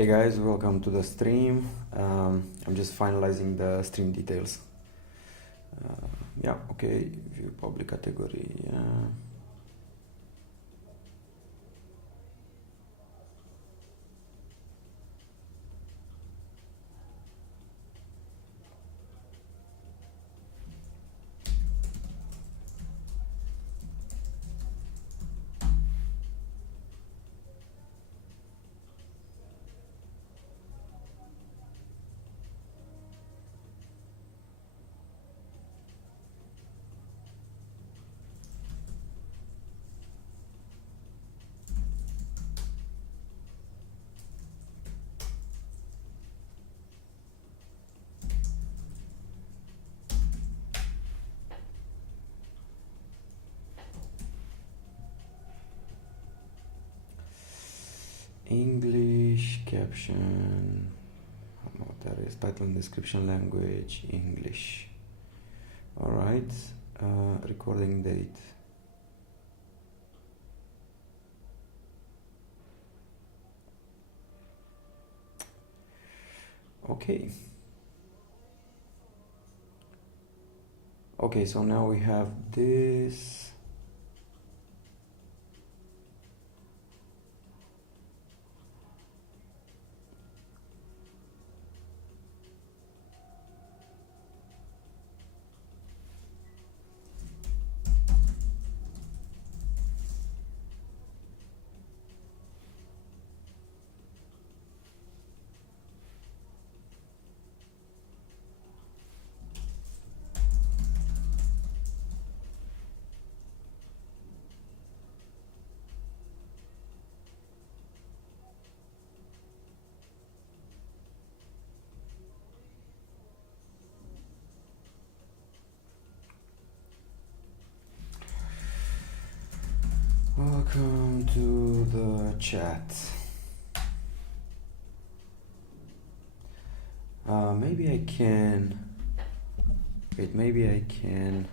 Hey guys, welcome to the stream. I'm just finalizing the stream details. Yeah, okay, view public category. Yeah. English caption. No, there is title and description language English. All right. Recording date. Okay. Okay, so now we have this. Welcome to the chat. Maybe I can. Wait, maybe I can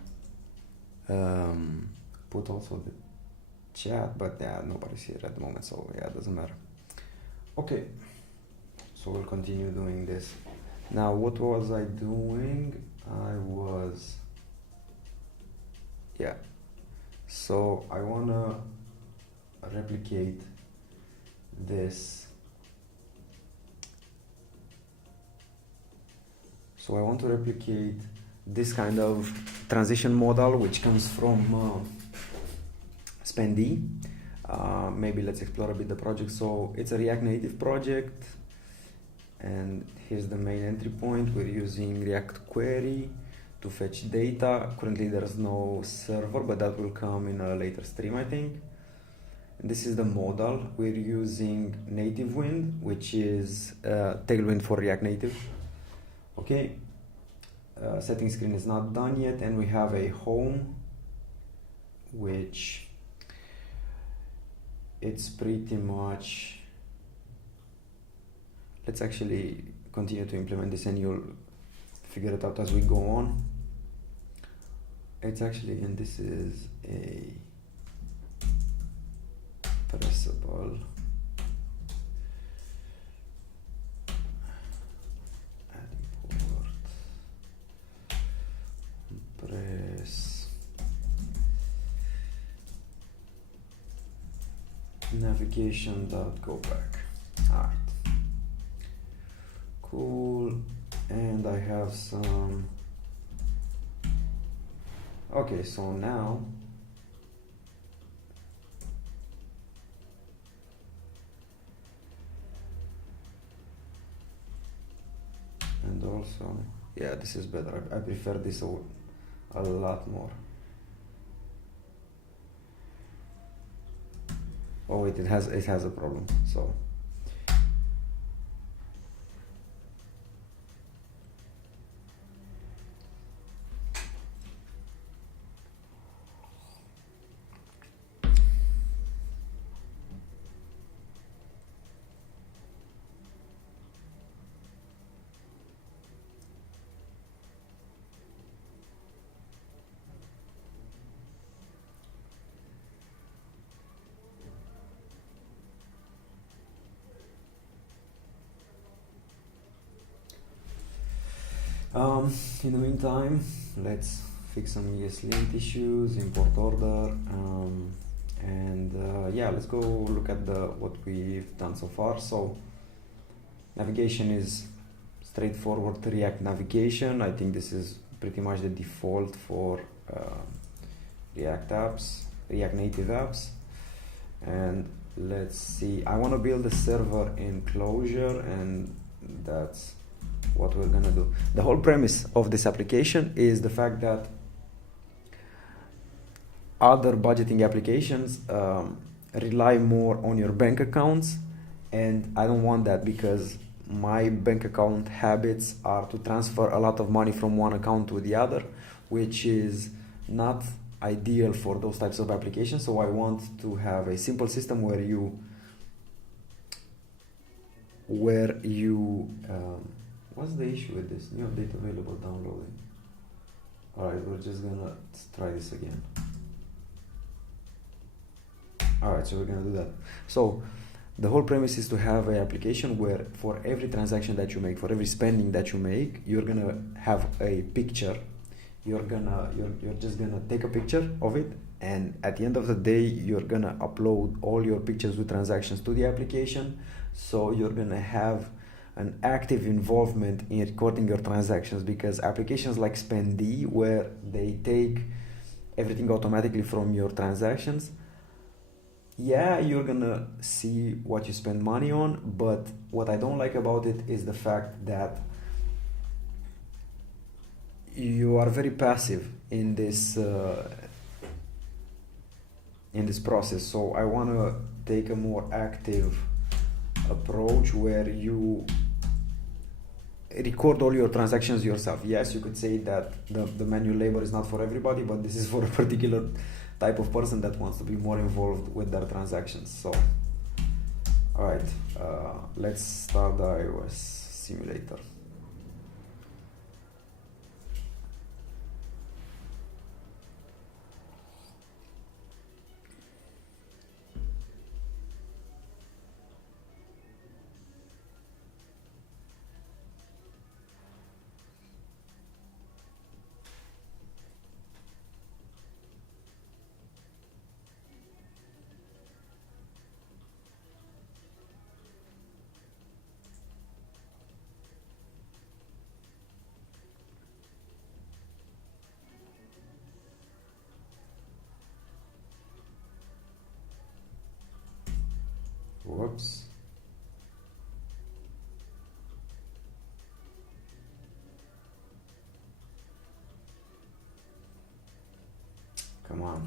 put also the chat, but yeah, nobody's here at the moment, so yeah, it doesn't matter. Okay, so we'll continue doing this. Now, what was I doing? Yeah, so I wanna replicate this. So I want to replicate this kind of transition model, which comes from Spendy. Maybe let's explore a bit the project. So it's a React Native project, and here's the main entry point. We're using React Query to fetch data. Currently there's no server, but that will come in a later stream, I think. And this is the model. We're using Nativewind, which is Tailwind for React Native. Okay, setting screen is not done yet, and we have a home, which it's pretty much. Let's actually continue to implement this, and you'll figure it out as we go on. It's actually, and this is a pressable. Press navigation.go back. Alright, cool. And I have some. Okay, so now and also, yeah, this is better. I prefer this a lot more. Oh wait, it has a problem. So In the meantime, let's fix some ESLint issues, import order, and yeah, let's go look at what we've done so far. So navigation is straightforward React navigation. I think this is pretty much the default for React apps, React Native apps. And let's see, I want to build a server enclosure, and that's what we're gonna do. The whole premise of this application is the fact that other budgeting applications rely more on your bank accounts, and I don't want that, because my bank account habits are to transfer a lot of money from one account to the other, which is not ideal for those types of applications. So I want to have a simple system where you what's the issue with this? New update available, downloading. Alright, we're just gonna try this again. Alright, so we're gonna do that. So the whole premise is to have an application where for every transaction that you make, for every spending that you make, you're gonna have a picture. You're just gonna take a picture of it, and at the end of the day, you're gonna upload all your pictures with transactions to the application. So you're gonna have an active involvement in recording your transactions, because applications like Spendee, where they take everything automatically from your transactions, yeah, you're gonna see what you spend money on, but what I don't like about it is the fact that you are very passive in this process. So I want to take a more active approach where you record all your transactions yourself. Yes, you could say that the manual labor is not for everybody, but this is for a particular type of person that wants to be more involved with their transactions. So alright, let's start the iOS simulator. Whoops. Come on.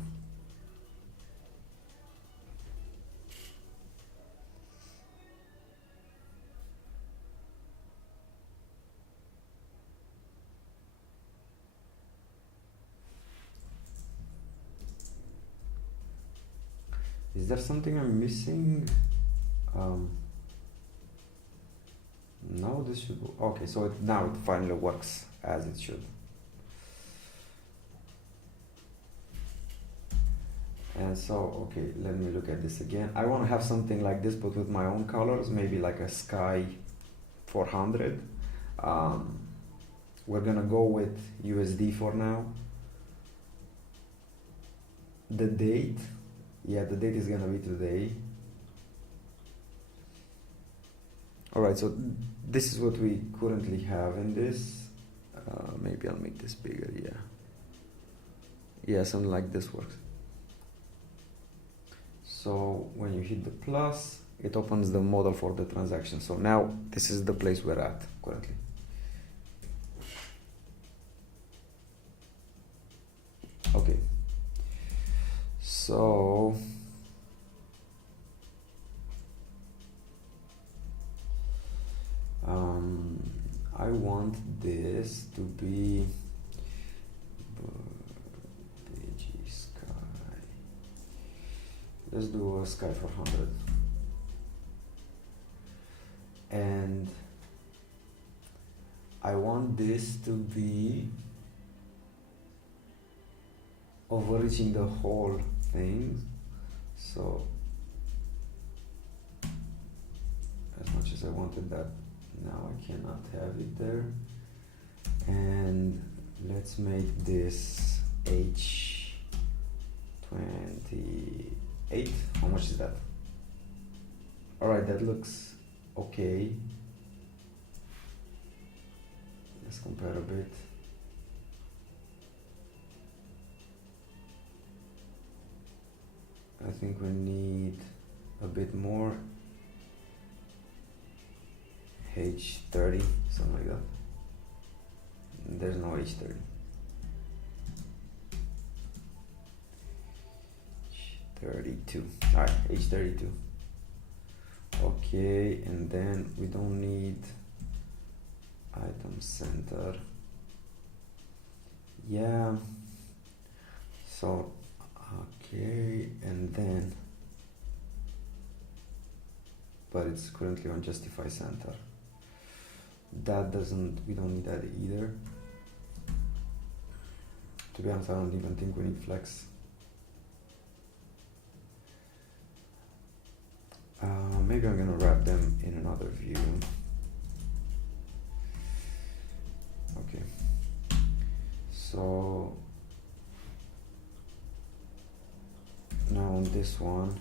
Is there something I'm missing? No, this should work. Okay, so now it finally works as it should. And so, okay, let me look at this again. I want to have something like this, but with my own colors, maybe like a sky 400. We're gonna go with USD for now. The date, yeah, the date is gonna be today. Alright, so this is what we currently have in this. Maybe I'll make this bigger, yeah. Yeah, something like this works. So when you hit the plus, it opens the model for the transaction. So now this is the place we're at currently. Okay. So I want this to be BG sky. Let's do a sky 400. And I want this to be overreaching the whole thing. So as much as I wanted that, now I cannot have it there. and let's make this H28. How much is that? Alright, that looks okay. Let's compare a bit. I think we need a bit more. H30, something like that. There's no H30. H32. Alright, H32. Okay, and then we don't need item center. Yeah. So, okay, and then, but it's currently on justify center. That doesn't, we don't need that either. To be honest, I don't even think we need flex. Maybe I'm gonna wrap them in another view. Okay. So now on this one,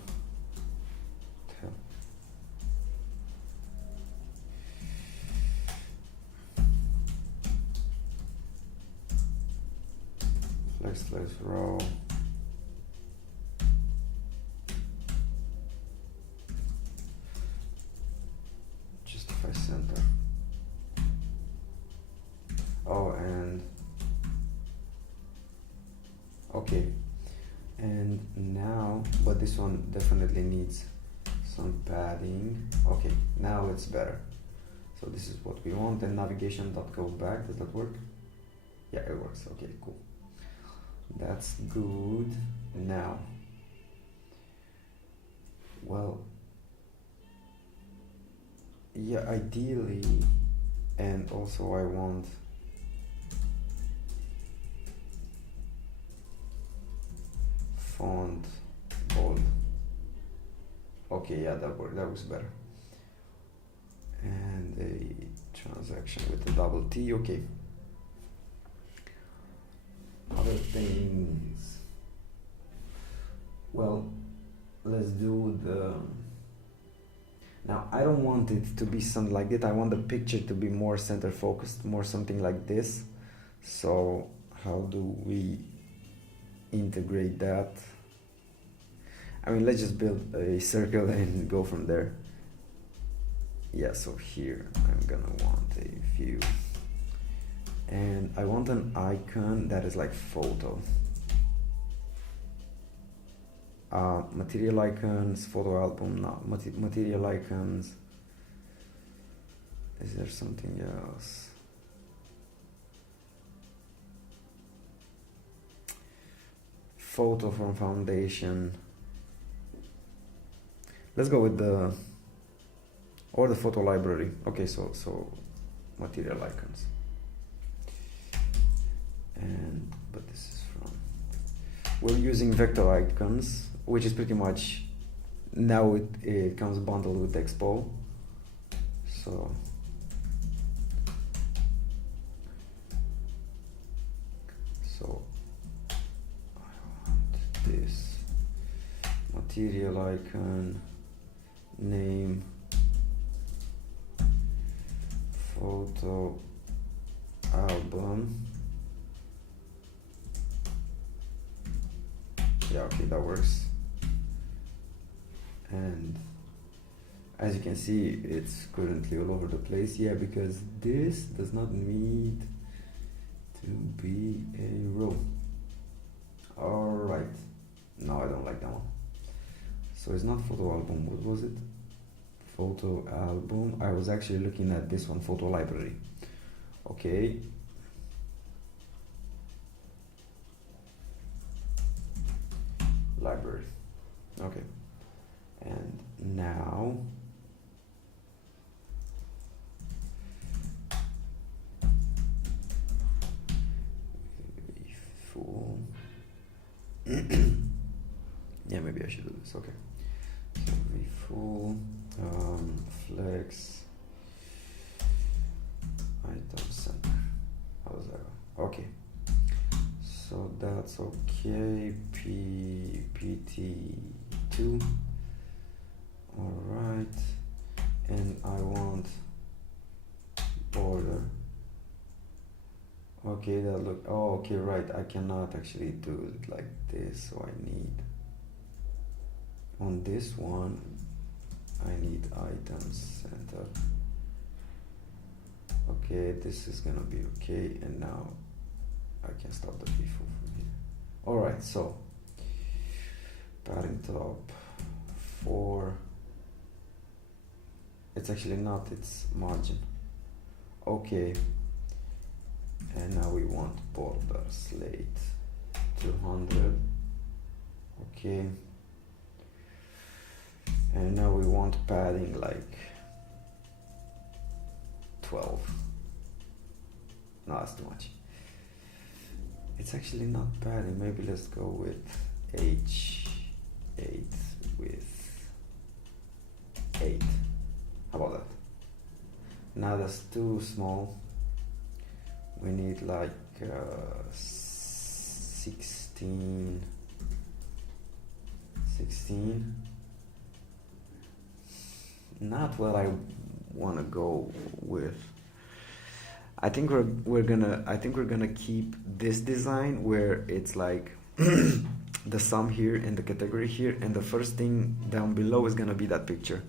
flex row. Justify center. Oh, and okay, and now, but this one definitely needs some padding. Okay, now it's better. So this is what we want. And navigation.go back, does that work? Yeah, it works. Okay, cool. That's good. Now, well, yeah, ideally, and also I want font bold. Okay, yeah, that works better. And a transaction with a double T. Okay. Other things. Well, let's do the. Now I don't want it to be something like that. I want the picture to be more center focused, more something like this. So how do we integrate that? I mean, let's just build a circle and go from there. Yeah, so here I'm gonna want a view. And I want an icon that is like photo. Material icons, photo album, no, material icons. Is there something else? Photo from foundation. Let's go with the, or the photo library. Okay, so material icons. And, but this is from, we're using vector icons, which is pretty much, now it comes bundled with Expo. So, I want this material icon, name, photo album. Yeah, okay, that works. And as you can see, it's currently all over the place. Yeah, because this does not need to be a row. All right. No, I don't like that one. So it's not photo album. What was it? Photo album. I was actually looking at this one, photo library. Okay. Library. Okay. And now full. Yeah, maybe I should do this. Okay. So we full flex item center. How was I? Okay, so that's okay. PT2. All right, and I want border. Okay, that look. Oh, okay, right. I cannot actually do it like this, so I need on this one. I need items center. Okay, this is gonna be okay, and now I can stop the before from here. All right, so padding top 4. It's actually not. It's margin. Okay, and now we want border slate 200. Okay, and now we want padding like 12. No, that's too much. It's actually not padding. Maybe let's go with H8 with 8. How about that? Now that's too small. We need like 16. Not what I want to go with. I think we're gonna keep this design where it's like the sum here and the category here, and the first thing down below is gonna be that picture.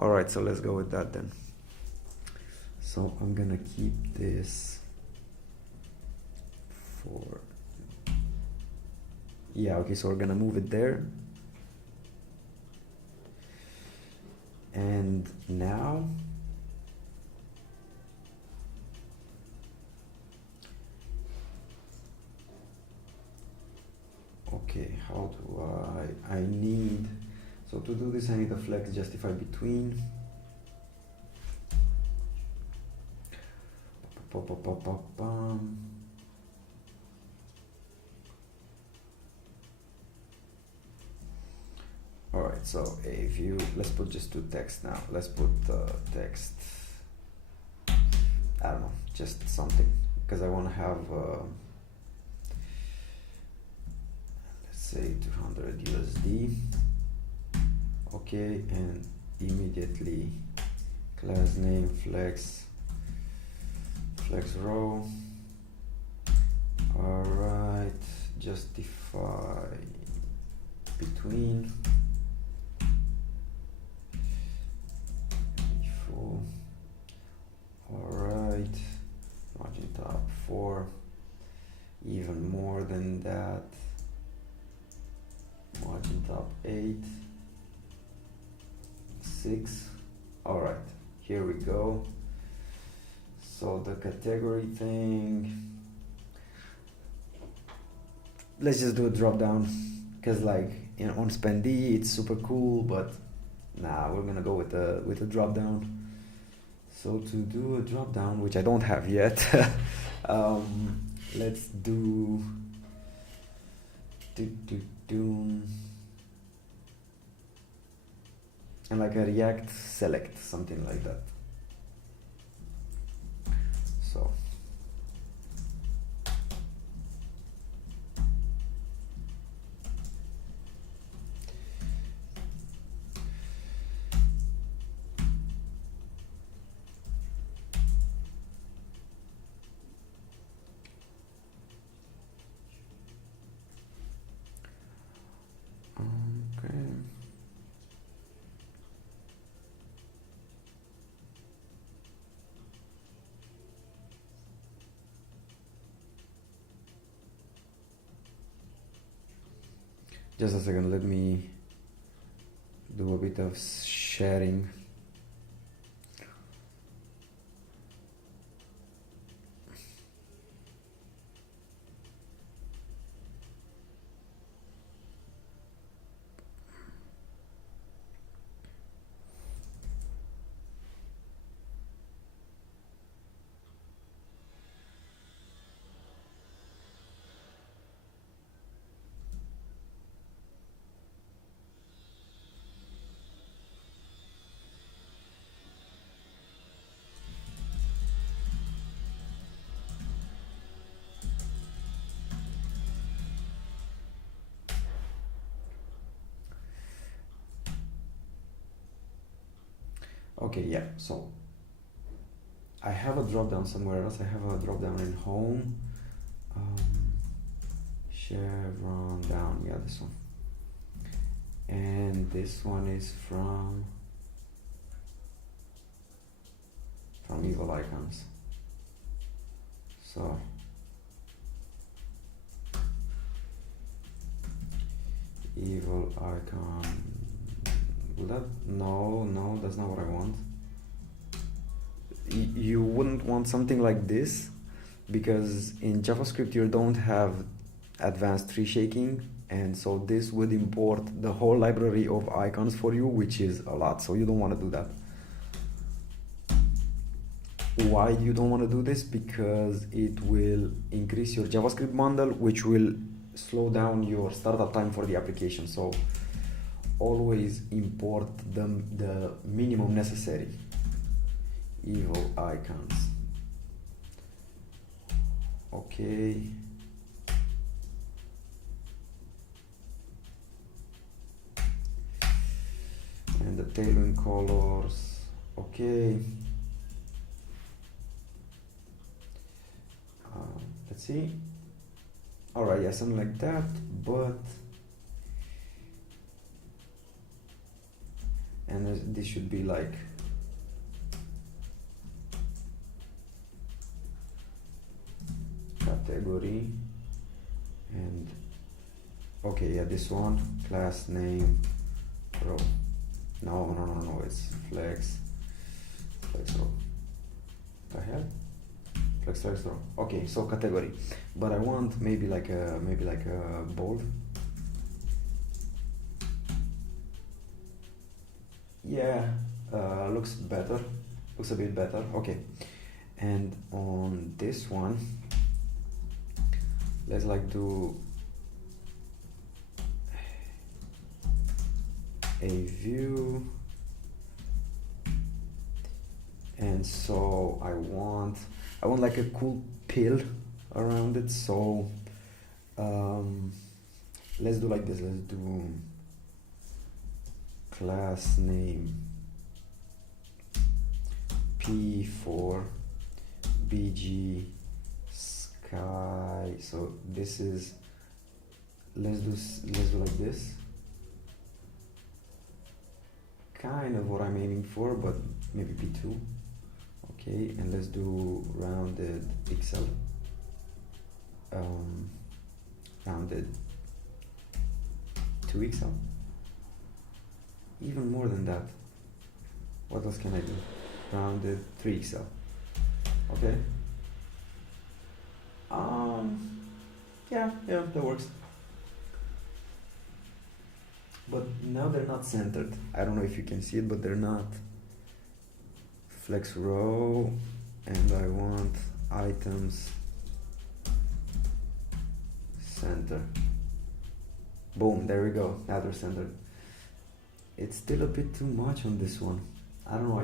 All right, so let's go with that then. So I'm gonna keep this for, yeah, okay, so we're gonna move it there. And now okay, how do I need, so to do this I need a flex justify between. Alright, so a view, let's put just two text now. Let's put text, I don't know, just something, because I want to have let's say 200 USD. Okay, and immediately class name flex row. Alright, justify between. Alright, margin top 4, even more than that, margin top 8, 6. Alright, here we go. So the category thing, let's just do a drop down, because like on Spendee it's super cool, but nah, we're gonna go with a drop down. So to do a drop down, which I don't have yet, let's do and like a React select, something like that. So just a second, let me do a bit of sharing. Okay, yeah, so I have a drop down somewhere else. I have a drop down in home, um, chevron down, yeah, this one, and this one is from Evil Icons. So Evil Icon, will that, no, that's not what I want. You wouldn't want something like this because in JavaScript you don't have advanced tree shaking, and so this would import the whole library of icons for you, which is a lot, so you don't want to do that. Why you don't want to do this? Because it will increase your JavaScript bundle, which will slow down your startup time for the application. So always import the minimum necessary. Evil Icons. Okay. And the tailwind colors. Okay. Let's see. All right, yeah, something like that, but and this should be like category, and okay, yeah, this one, class name row. No, it's flex row. The hell? Flex row. Okay, so category, but I want maybe like a bold. Yeah, looks better. Looks a bit better. Okay, and on this one, let's like do a view, and so I want like a cool pill around it. So let's do like this. Let's do class name P4 BG Sky. So this is, let's do like this. Kind of what I'm aiming for, but maybe P2. Okay, and let's do rounded pixel. Rounded 2 pixel. Even more than that. What else can I do? Rounded 3 pixel. Okay. Yeah, that works. But now they're not centered. I don't know if you can see it, but they're not. Flex row, and I want items center. Boom, there we go. Now they're centered. It's still a bit too much on this one. I don't know,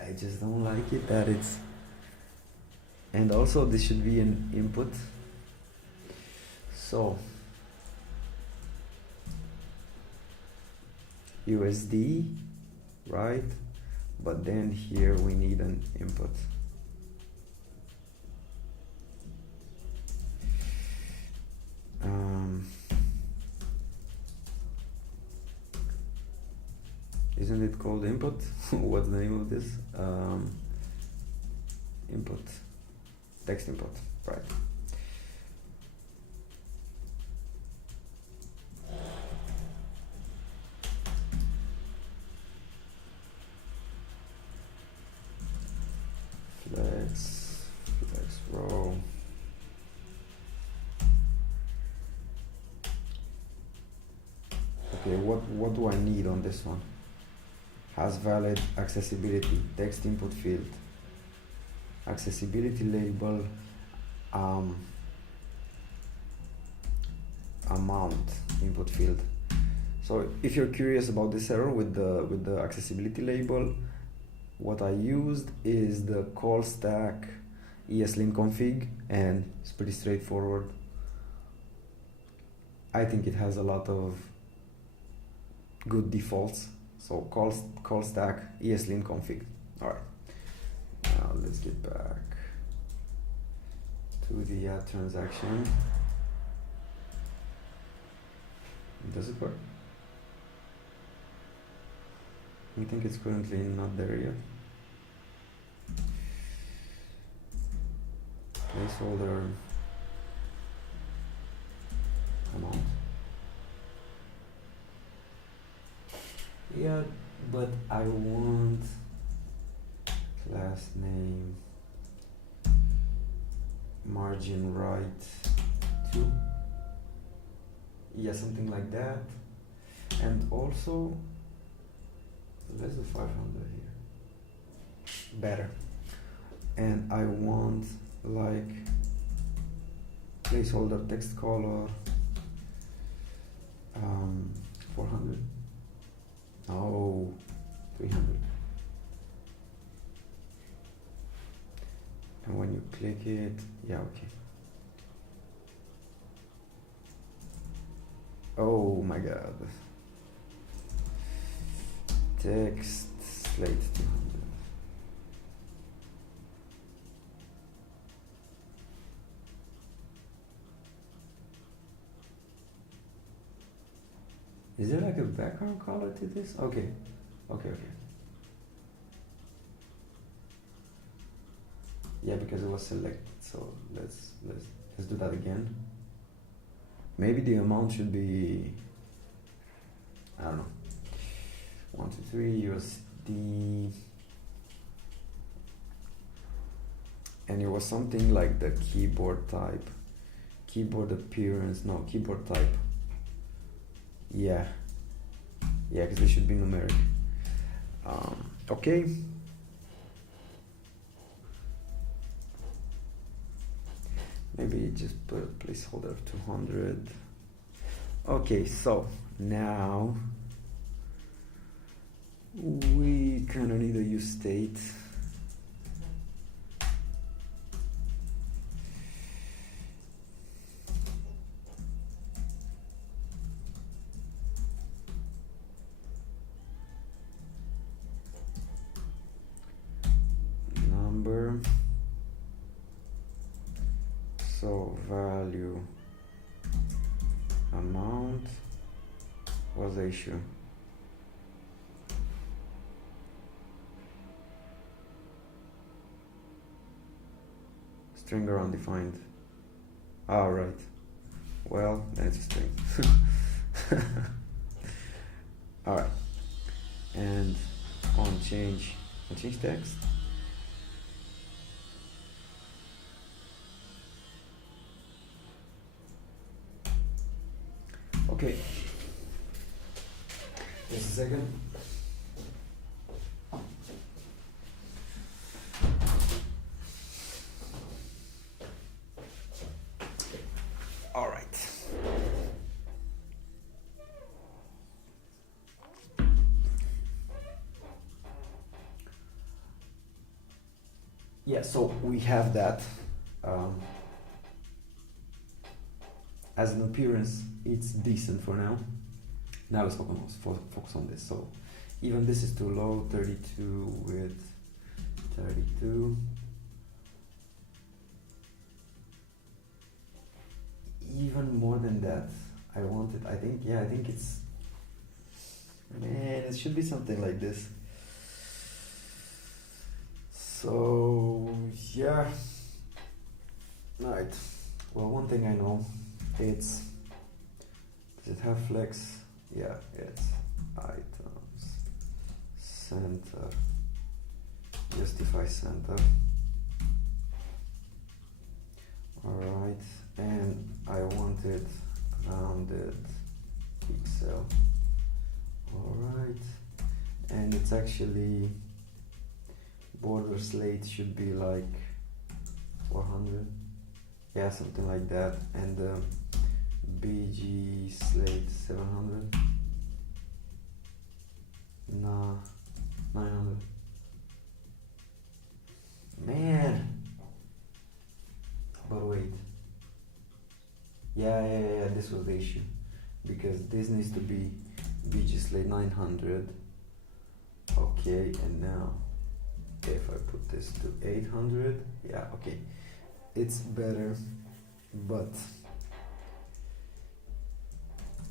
I just don't like it that it's, and also this should be an input. So USD, right? But then here we need an input. Isn't it called input? What's the name of this? Input, text input, right? Flex row. Okay, what do I need on this one? Has valid accessibility, text input field, accessibility label, amount input field. So if you're curious about this error with the accessibility label, what I used is the call stack ESLint config, and it's pretty straightforward. I think it has a lot of good defaults, So call stack ESLint config. All right. Now let's get back to the add transaction. Does it work? We think it's currently not there yet. Placeholder amount. Yeah, but I want class name margin right 2. Yeah, something like that. And also let's do 500 here. Better. And I want like placeholder text color 400. Oh, 300. And when you click it, yeah, okay. Oh my god. Text slate 200. Is there like a background color to this? Okay. Yeah, because it was selected. So let's do that again. Maybe the amount should be, I don't know, 123 USD, and it was something like the keyboard type, keyboard appearance, no, keyboard type. Yeah, because they should be numeric. Okay. Maybe just put a placeholder of 200. Okay, so now we kind of need a use state. Number. So value amount was the issue. String or undefined. Ah, right. Well, then it's a string. All right. And on change text. Okay. Just a second. All right. Yeah, so we have that. As an appearance, it's decent for now. Now let's focus on this. So even this is too low, 32 with 32. Even more than that, I think it's, man, it should be something like this. So yeah, right. Well, one thing I know, does it have flex? Yeah, it's items, center, justify center. Alright, and I want it grounded pixel. Alright, and it's actually, border slate should be like 400. Yeah, something like that. And BG slate 700. Nah, 900. Man. But wait. This was the issue. Because this needs to be BG slate 900. Okay, and now if I put this to 800, yeah, okay, it's better, but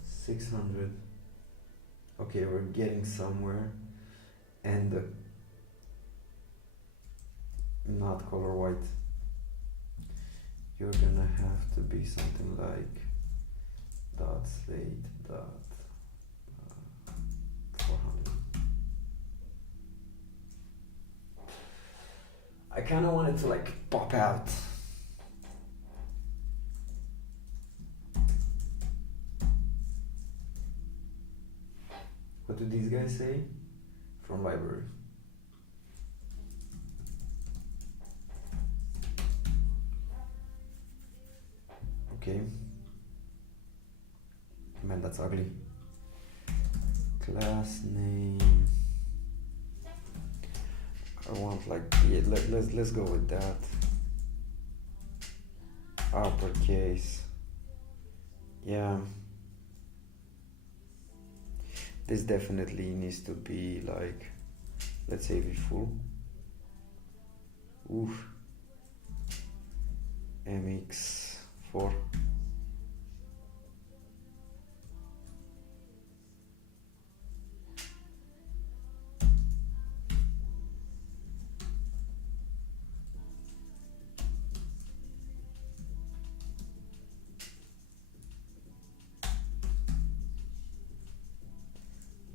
600, okay, we're getting somewhere, and not color white, you're gonna have to be something like dot slate dot 400. I kind of want it to like pop out. What do these guys say? From library. Okay. Man, that's ugly. Class name. I want like, yeah, let's go with that. Uppercase. Yeah. This definitely needs to be like, let's say v full. Oof. MX4.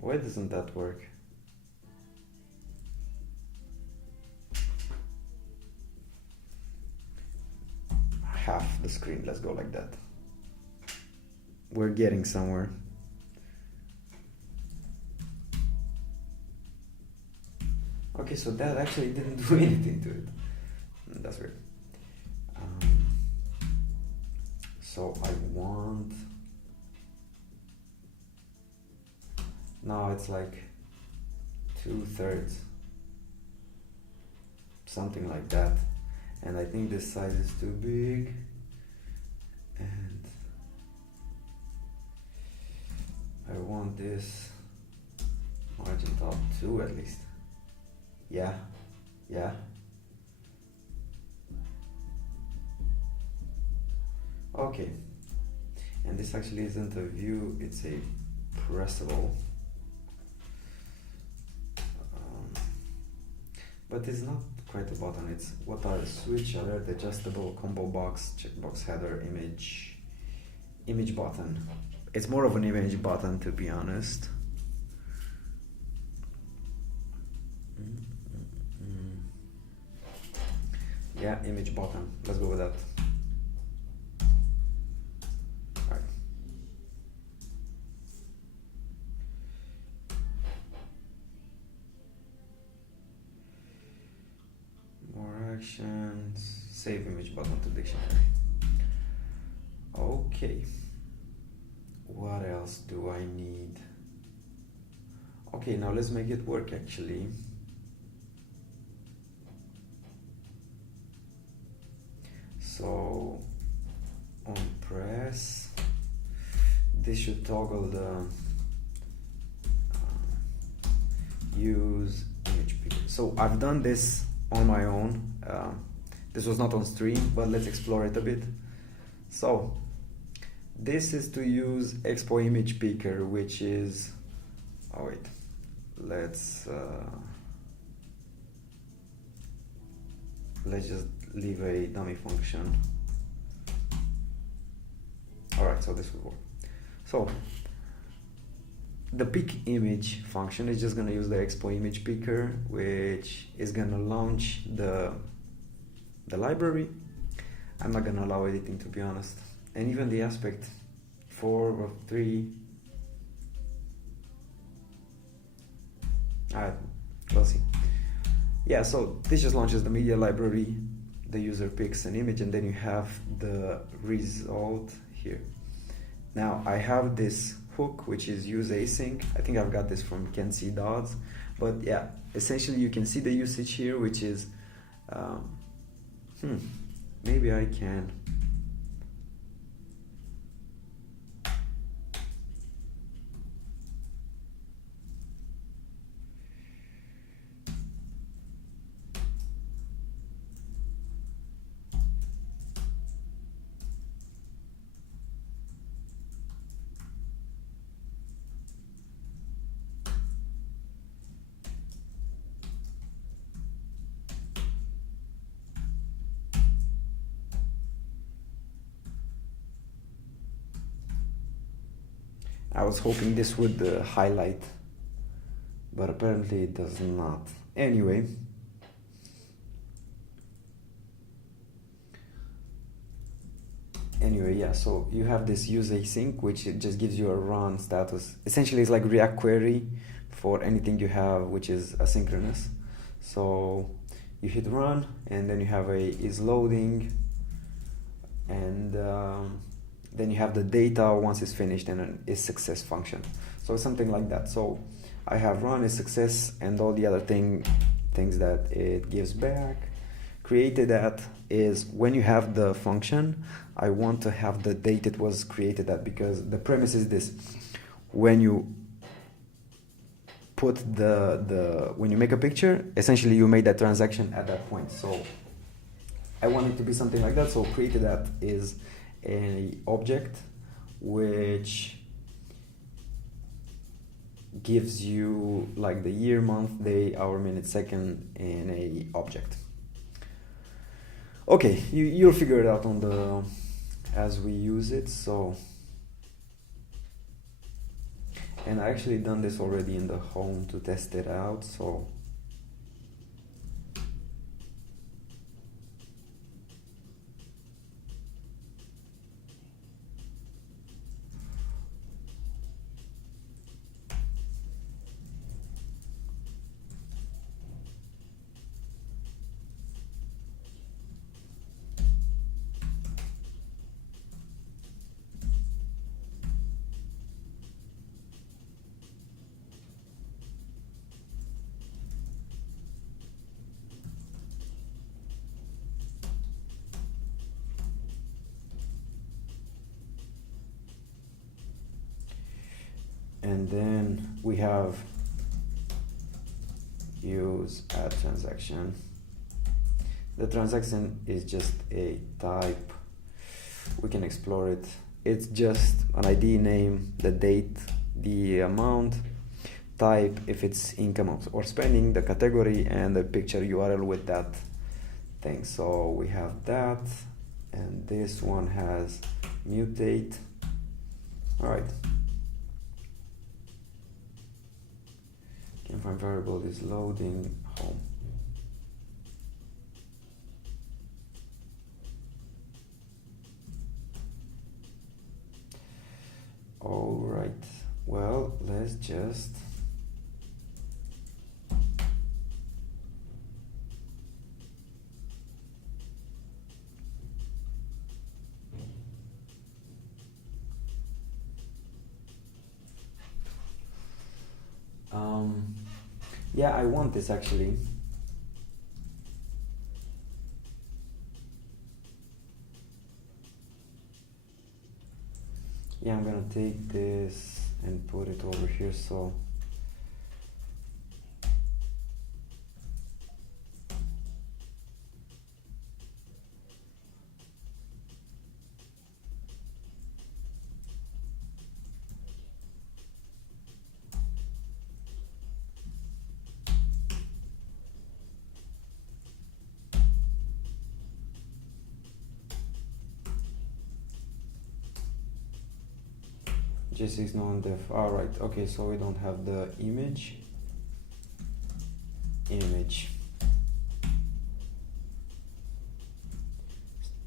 Why doesn't that work? Half the screen, let's go like that. We're getting somewhere. Okay, so that actually didn't do anything to it. That's weird. So I want... Now it's like 2/3. Something like that. And I think this size is too big. And I want this margin top 2 at least. Yeah, yeah. Okay. And this actually isn't a view, it's a pressable. But it's not quite a button, it's what are switch, alert, adjustable, combo box, checkbox, header, image button. It's more of an image button, to be honest. Yeah, image button, let's go with that. Alright. More actions, save image button to dictionary. Okay, what else do I need? Okay, now let's make it work actually. So on press, this should toggle the use image picker. So I've done this on my own. This was not on stream, but let's explore it a bit. So this is to use Expo Image Picker, which is, oh wait, let's just leave a dummy function. Alright, so this will work. So the pick image function is just gonna use the Expo Image Picker, which is gonna launch the library. I'm not gonna allow editing, to be honest, and even the aspect 4 or 3. Alright, we'll see. Yeah, so this just launches the media library, the user picks an image, and then you have the result here. Now I have this hook which is use async. I think I've got this from Can See Dots, but yeah, essentially you can see the usage here, which is maybe I can I was hoping this would highlight, but apparently it does not. Anyway, yeah, so you have this use async, which it just gives you a run status. Essentially, it's like React query for anything you have which is asynchronous. So you hit run, and then you have a is loading, and then you have the data once it's finished, and an is success function. So it's something like that. So I have run is success and all the other things that it gives back. Created at is when you have the function, I want to have the date it was created at, because the premise is this: when you put when you make a picture, essentially you made that transaction at that point. So I want it to be something like that. So created at is an object which gives you like the year, month, day, hour, minute, second in a object. Okay, you'll figure it out on the as we use it. So, and I actually done this already in the home to test it out. So and then we have use add transaction. The transaction is just a type. We can explore it. It's just an ID, name, the date, the amount, type if it's income or spending, the category, and the picture URL with that thing. So we have that, and this one has mutate. All right. Can find variable is loading home. All right. Well, let's just yeah, I want this actually. Yeah, I'm gonna take this and put it over here. So J6 non-def. All right. Okay, so we don't have the image.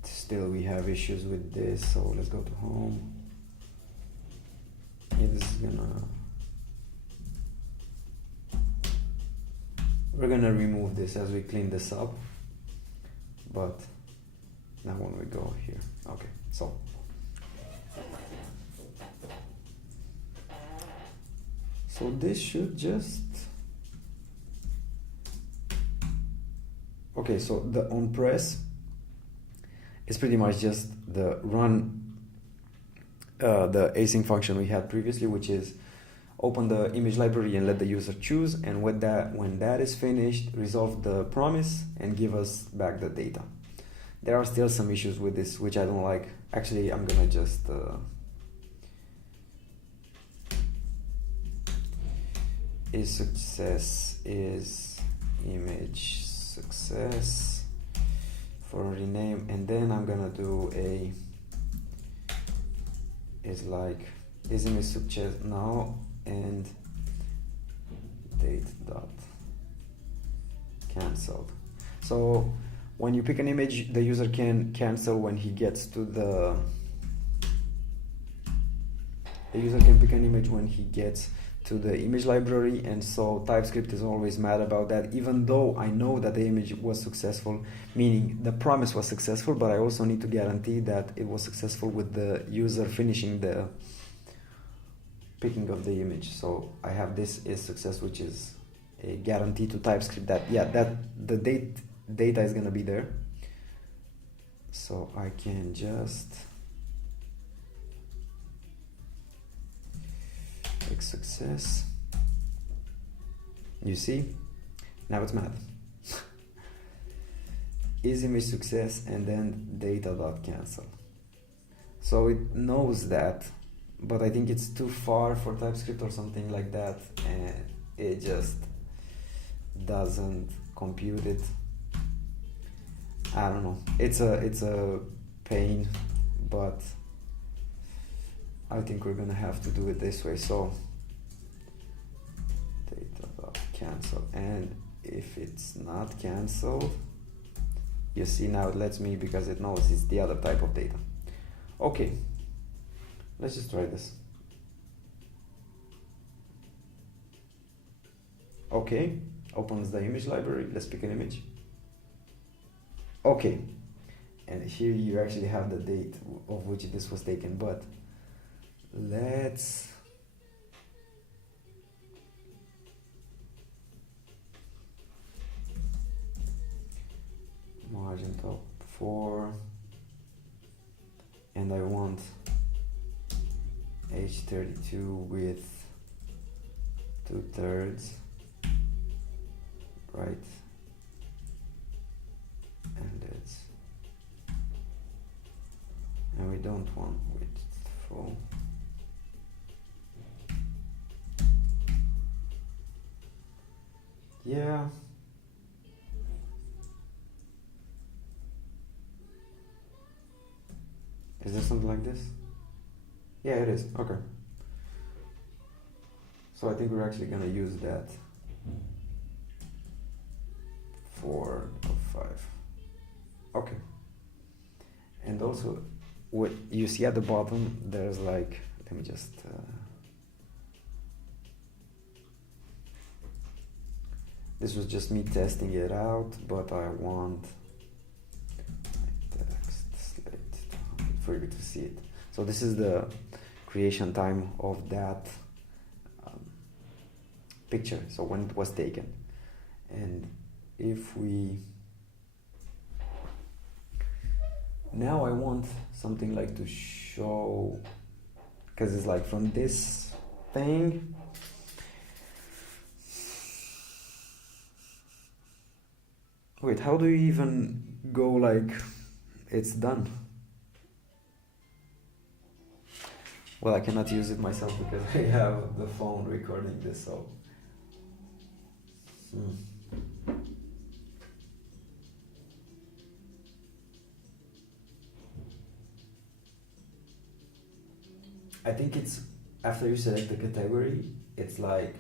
Still, we have issues with this. So let's go to home. Yeah, this is we're gonna remove this as we clean this up. But now when we go here, okay. So this should just, okay, so the on press is pretty much just the run, the async function we had previously, which is open the image library and let the user choose, and when that is finished, resolve the promise and give us back the data. There are still some issues with this which I don't like. Actually, I'm gonna just is success is image success for rename, and then I'm gonna do a is like is image success now, and date dot cancelled. So when you pick an image, the user can cancel when he gets to the user can pick an image when he gets to the image library, and so TypeScript is always mad about that, even though I know that the image was successful, meaning the promise was successful, but I also need to guarantee that it was successful with the user finishing the picking of the image. So I have this is success, which is a guarantee to TypeScript that that the data is gonna be there. So I can just click success. You see, now it's mad. Is image success, and then data.cancel. So it knows that, but I think it's too far for TypeScript or something like that, and it just doesn't compute it. I don't know. It's a pain, but I think we're gonna have to do it this way. So data.cancel, and if it's not canceled, you see now it lets me, because it knows it's the other type of data. Okay, let's just try this. Okay, opens the image library. Let's pick an image. Okay, and here you actually have the date of which this was taken, but let's margin top 4, and I want H32 with 2/3, right? And we don't want width full. Yeah. Is there something like this? Yeah, it is. Okay. So I think we're actually gonna use that 4 of 5. Okay. And also, what you see at the bottom, there's like, let me just this was just me testing it out, but I want text slate for you to see it. So this is the creation time of that picture, so when it was taken. And if we now I want something like to show, because it's like from this thing, wait, how do you even go like it's done? Well, I cannot use it myself because I have the phone recording this, so I think it's after you select the category, it's like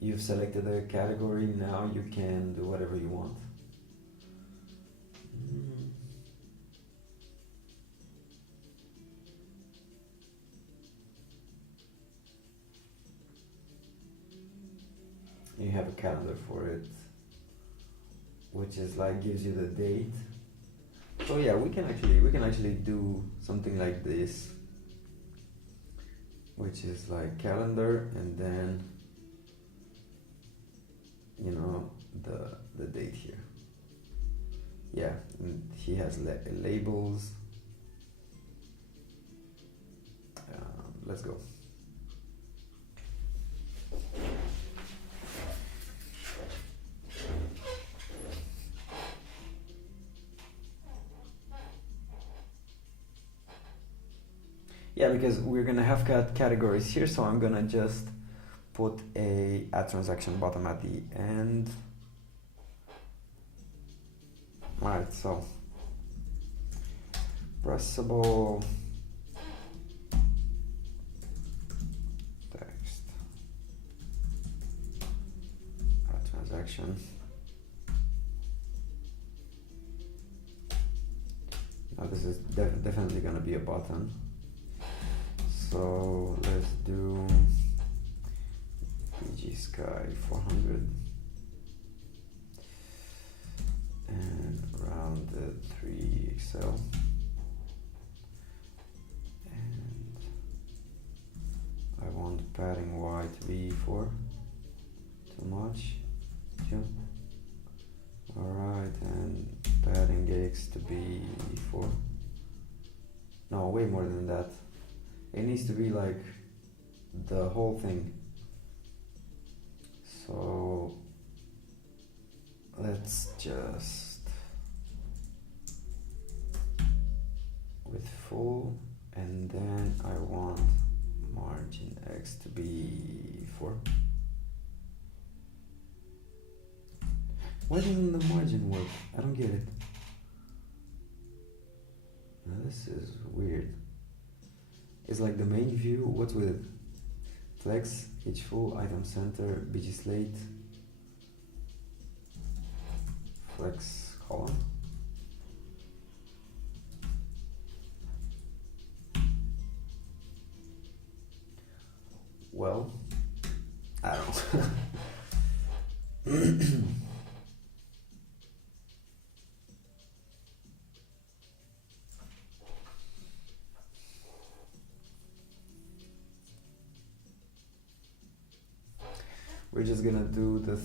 you've selected a category, now you can do whatever you want. You have a calendar for it, which is like gives you the date. So yeah, we can actually do something like this, which is like calendar, and then you know the date here. Yeah, and he has labels. Let's go. Yeah, because we're gonna have categories here, so I'm gonna just put a add transaction bottom at the end. Alright, so pressable definitely gonna be a button. So let's do PG Sky 400 and rounded 3 XL. And I want padding white V4. Too much? Yeah. Alright, and padding X to be 4. No, way more than that. It needs to be like the whole thing. So let's just with full, and then I want margin X to be 4. Why doesn't the margin work? I don't get it. Now this is weird. It's like the main view, what's with it? Flex, H full, item center, BG slate, flex column. Well, I don't know. We're just gonna do this,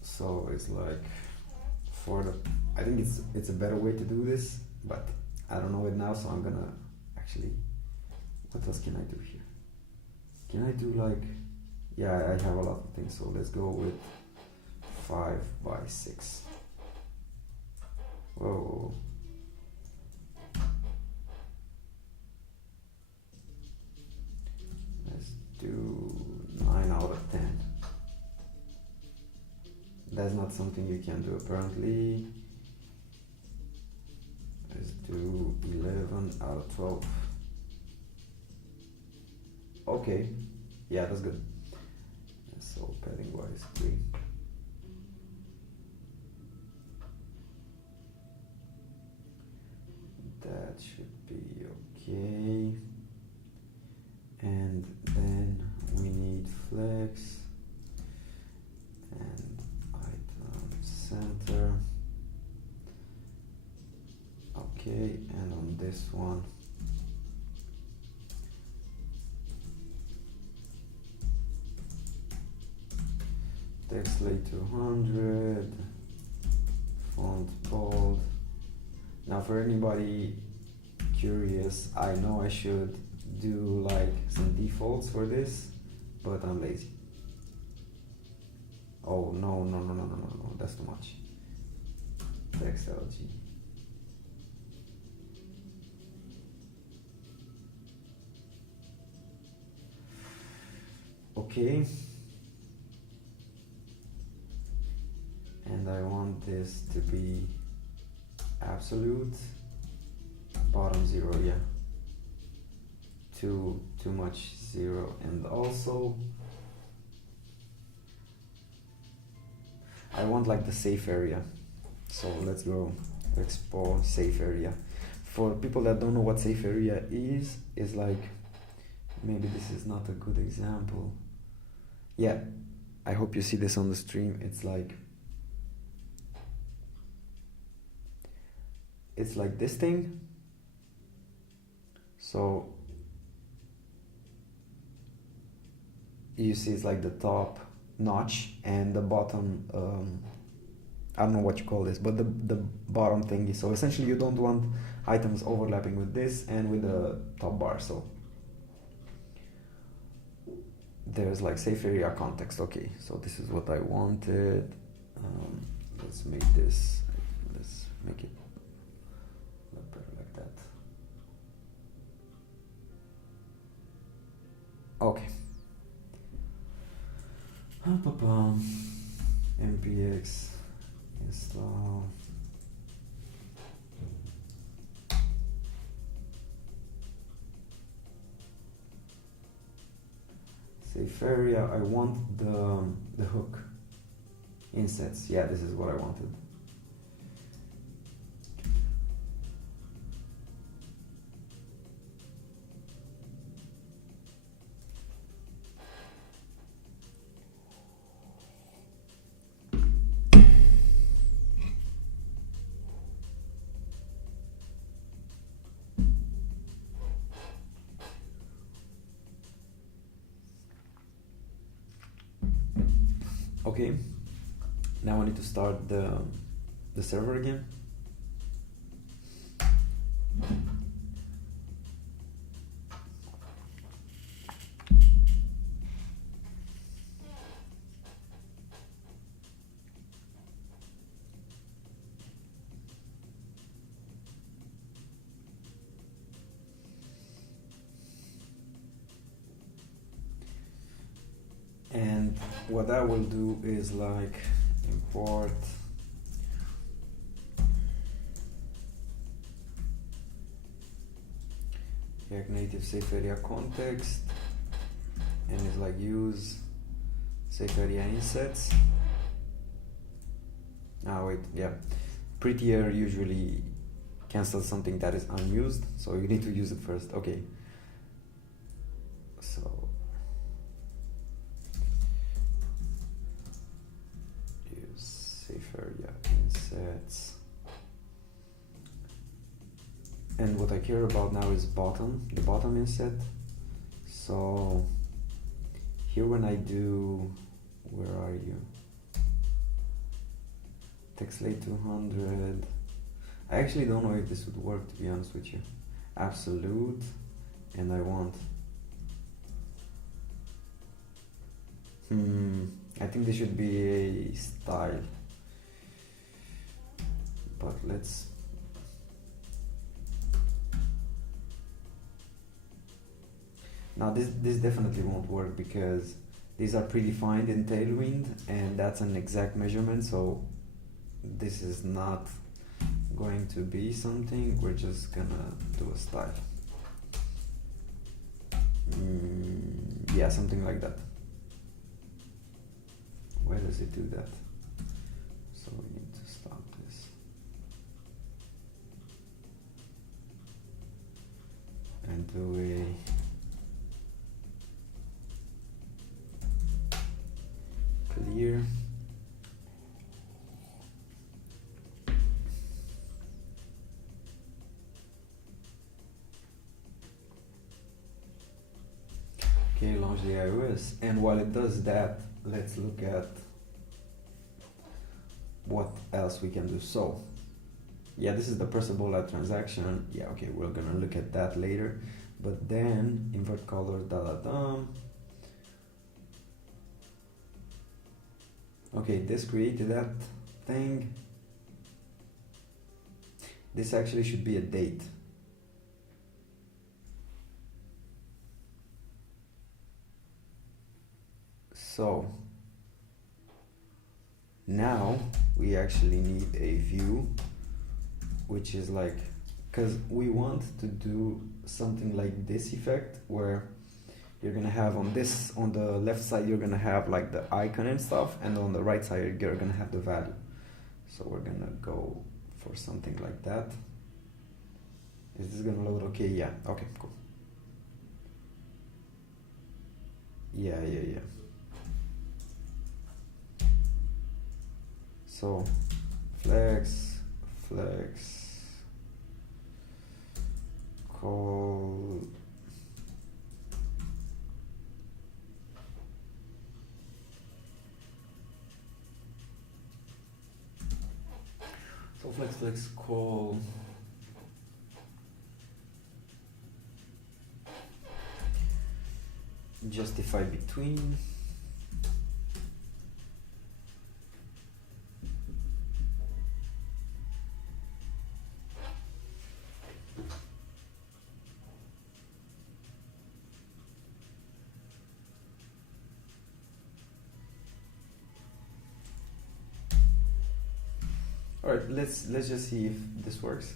so it's like for the, I think it's a better way to do this, but I don't know it now, so I'm gonna actually, what else can I do here? Can I do like, yeah, I have a lot of things, so let's go with 5x6. Whoa. Let's do 9 out of 10. That's not something you can do apparently. Let's do 11 out of 12. Okay, yeah, that's good. So padding wise 3. That should be okay. And then we need flex and item center. Okay, and on this one text late 200, font bold. Now for anybody curious, I know I should do like some defaults for this, but I'm lazy. Oh no, that's too much. Text LG. Okay. And I want this to be absolute bottom 0, yeah. Too much 0, and also I want like the safe area. So let's go export safe area. For people that don't know what safe area is like, maybe this is not a good example. Yeah, I hope you see this on the stream. It's like this thing. So you see it's like the top notch and the bottom, I don't know what you call this, but the bottom thingy. So essentially you don't want items overlapping with this and with the top bar. So there's like safe area context. Okay, so this is what I wanted. Let's make this, let's make it look better like that. Okay. MPX install. Safe area. I want the hook insets. Yeah, this is what I wanted. Okay, now I need to start the server again. And what I will do is like import React Native safe area context, and it's like use safe area insets. Wait, yeah. Prettier usually cancels something that is unused, so you need to use it first. Okay. So use safe area insets. And what I care about now is the bottom inset. So here when I do, where are you? TextLate 200. I actually don't know if this would work, to be honest with you. Absolute, and I want. I think this should be a style. But let's. Now this definitely won't work because these are predefined in Tailwind and that's an exact measurement, so this is not going to be something. We're just gonna do a style. Yeah, something like that. Where does it do that? So we need to stop this. And do a clear. Okay, launch the iOS, and while it does that, let's look at what else we can do. So yeah, this is the pressable transaction. Yeah, okay, we're gonna look at that later, but then invert colors, okay, this created that thing. This actually should be a date. So now we actually need a view, which is like, because we want to do something like this effect where you're gonna have on the left side you're gonna have like the icon and stuff, and on the right side you're gonna have the value. So we're gonna go for something like that. Is this gonna load? Okay, yeah, okay, cool. Yeah. So flex, call. So flex call. Justify between. All right, let's just see if this works.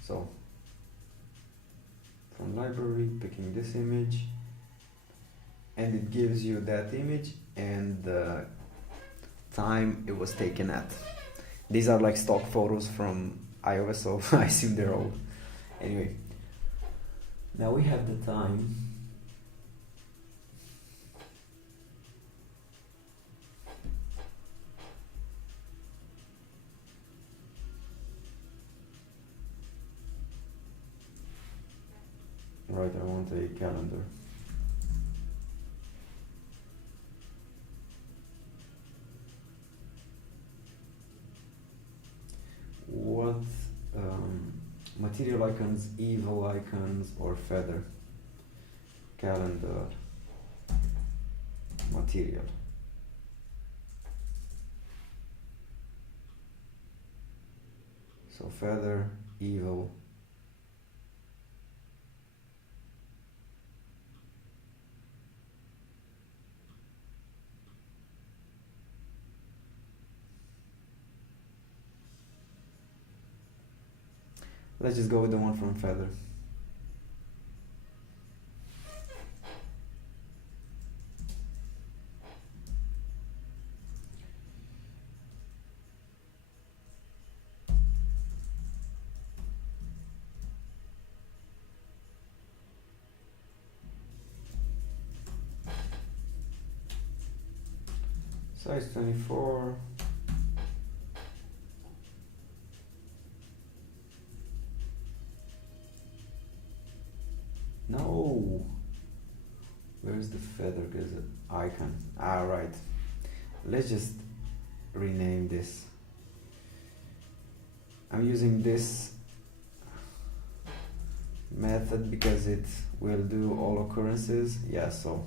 So from library, picking this image, and it gives you that image and the time it was taken at. These are like stock photos from iOS, so I assume they're old. Anyway, now we have the time. Right, I want a calendar. icons, evil icons, or feather. Calendar, material. So feather, evil. Let's just go with the one from feather. Size 24. No. Where's the feather? There's an icon. Right. Let's just rename this. I'm using this method because it will do all occurrences. Yeah, so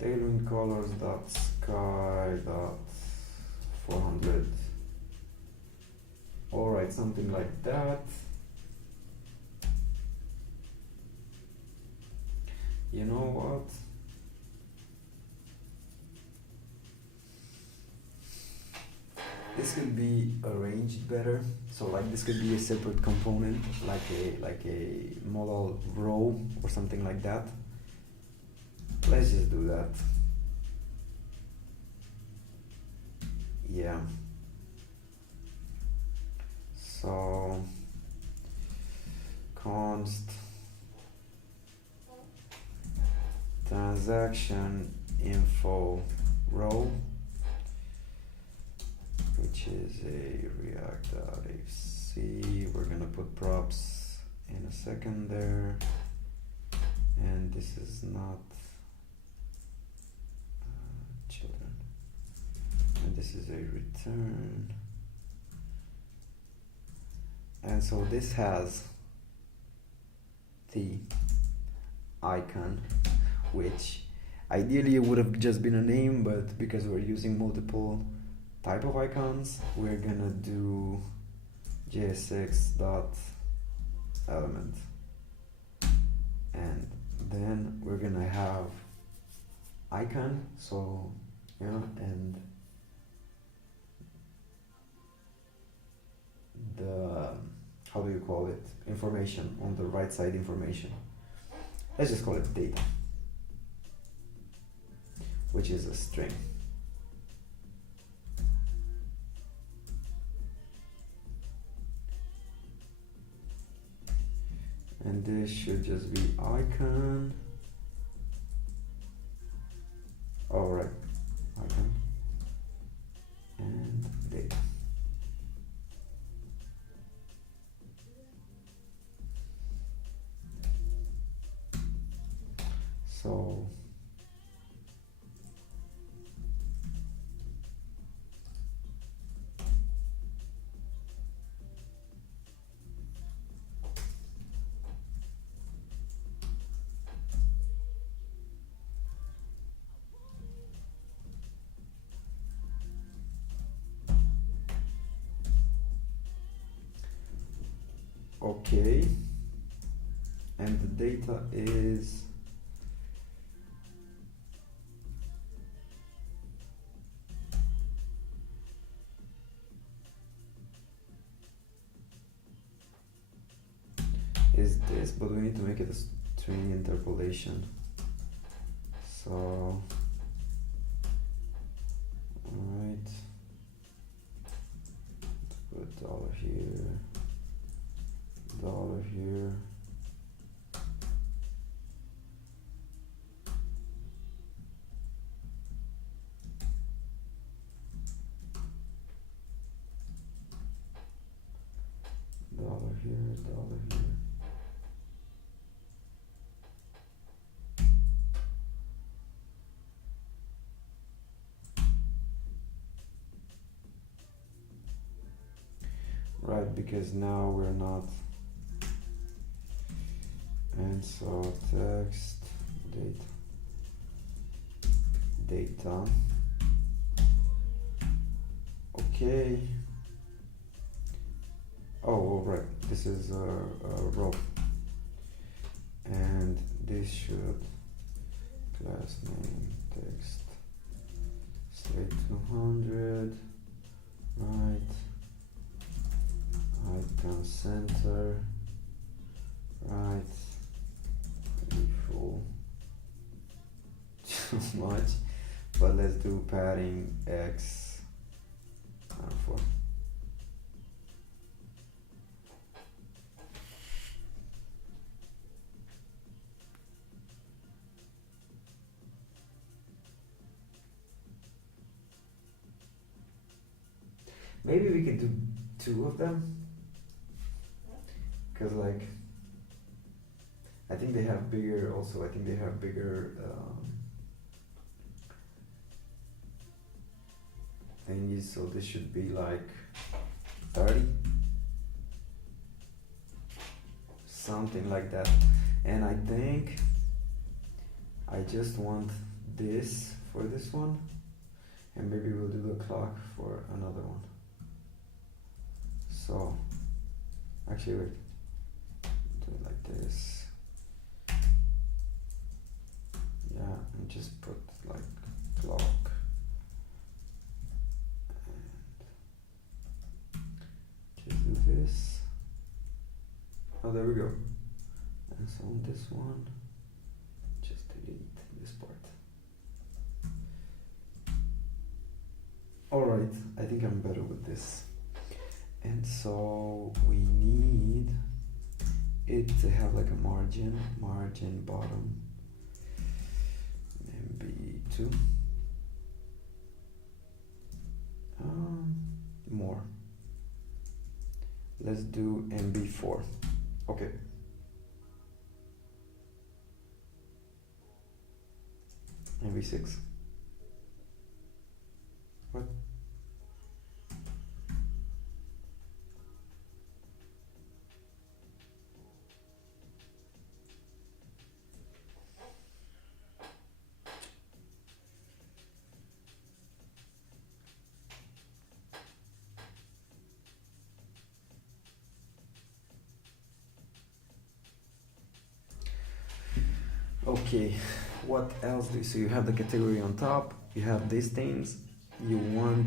tailwind colors dot sky dot 400. All right, something like that. You know what? This could be arranged better. So like this could be a separate component, like a modal row or something like that. Let's just do that. Yeah. So const transaction info row, which is a react.fc. We're gonna put props in a second there, and this is not children, and this is a return, and so this has the icon, which ideally would have just been a name, but because we're using multiple type of icons, we're gonna do jsx dot element, and then we're gonna have icon, so yeah, and the, how do you call it, information on the right side, information, let's just call it data, which is a string. And this should just be icon. Alright, icon and data. So okay, and the data is this, but we need to make it a string interpolation. So alright, put $here, $here. $here. because now we're not. And so text data. Okay. Oh, right. This is a row, and this should class name text slate 200, right, icon center, right, full. Too much, but let's do padding X 4. Maybe we could do 2 of them, because like I think they have bigger also. I think they have bigger thingies, so this should be like 30, something like that. And I think I just want this for this one, and maybe we'll do the clock for another one. So actually wait, do it like this. Yeah, and just put like clock. And just do this. Oh, there we go. And so on this one, just delete this part. Alright, I think I'm better with this. And so we need it to have like a margin bottom, maybe 2. More. Let's do MB4. Okay. MB6. What? Okay, what else do you see? You have the category on top, you have these things, you want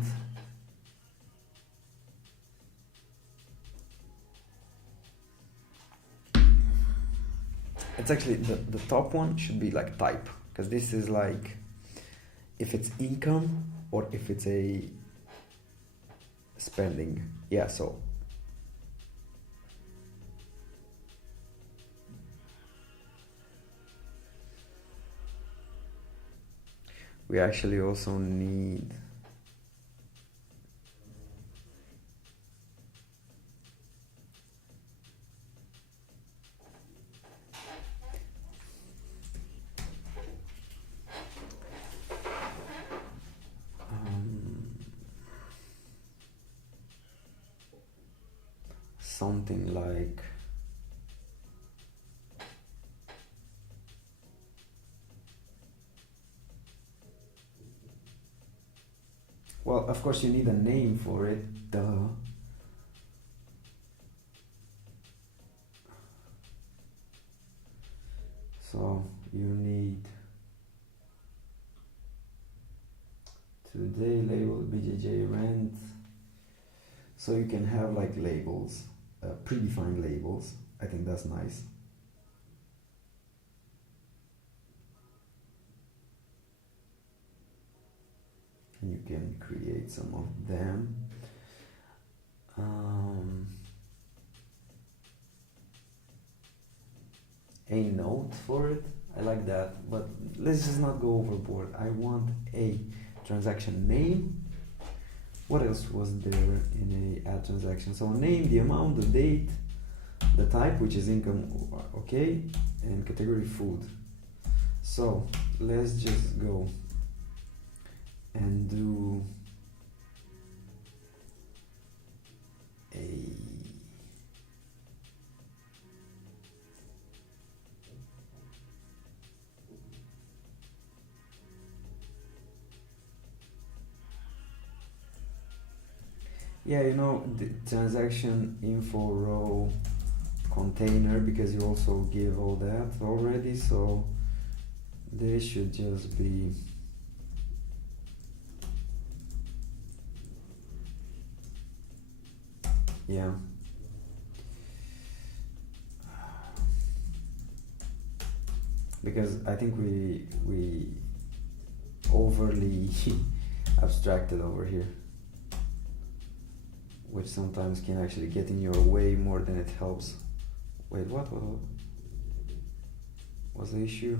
it's actually the top one should be like type, because this is like if it's income or if it's a spending. Yeah, so we actually also need something like well, of course you need a name for it, so you need today label BJJ rent, so you can have like labels, predefined labels. I think that's nice. And you can create some of them. A note for it, I like that, but let's just not go overboard. I want a transaction name. What else was there in a add transaction? So name, the amount, the date, the type, which is income, okay, and category food. So let's just go and do a Yeah, you know, the transaction info row container, because you also give all that already, so this should just be yeah. Because I think we overly abstracted over here, which sometimes can actually get in your way more than it helps. Wait, what was the issue?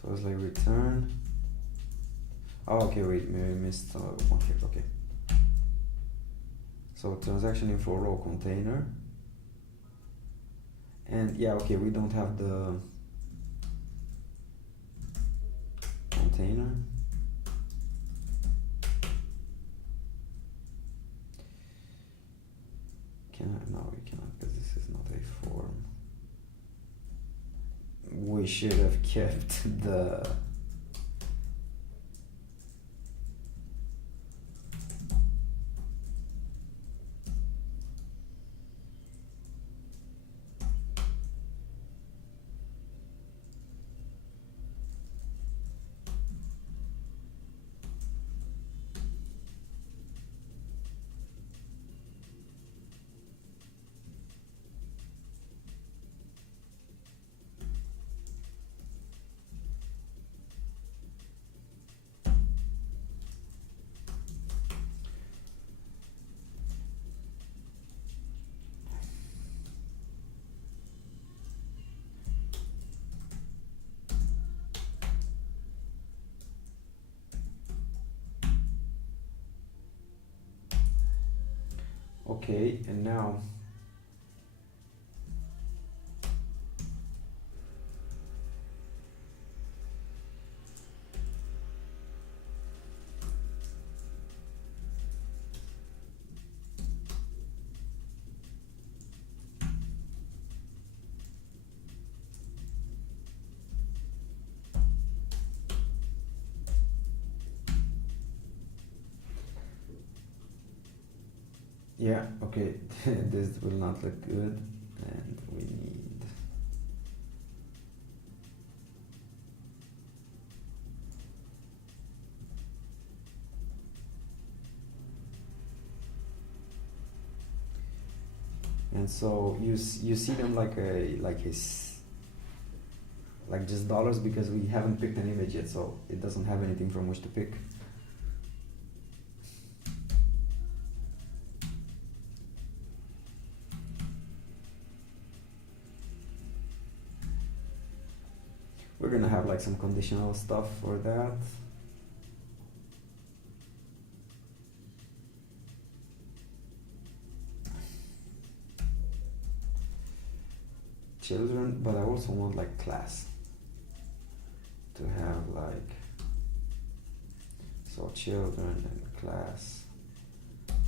So it's like return. Oh, okay, wait, maybe I missed one here. Okay. So transaction info row container. And yeah, okay, we don't have the container. No, we cannot, because this is not a form. We should have kept the okay, and now yeah, okay, this will not look good, and we need and so you see them like like just dollars, because we haven't picked an image yet, so it doesn't have anything from which to pick. We're gonna have like some conditional stuff for that. Children, but I also want like class to have like, so children and class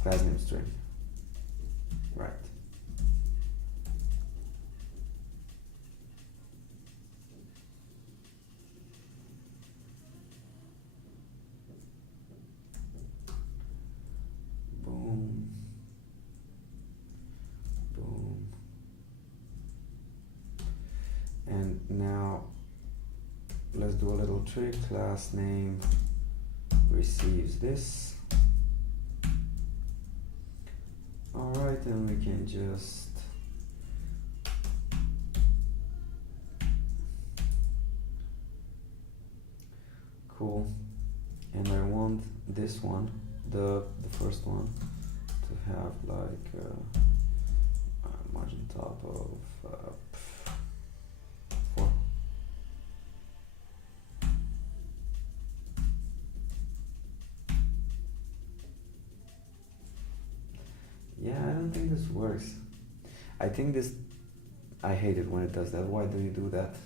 name string, right? Boom, boom, and now let's do a little trick. Class name receives this. Alright, and we can just cool, and I want this one, the first one, to have like margin top of 4. Yeah, I don't think this works. I think this, I hate it when it does that. Why do you do that?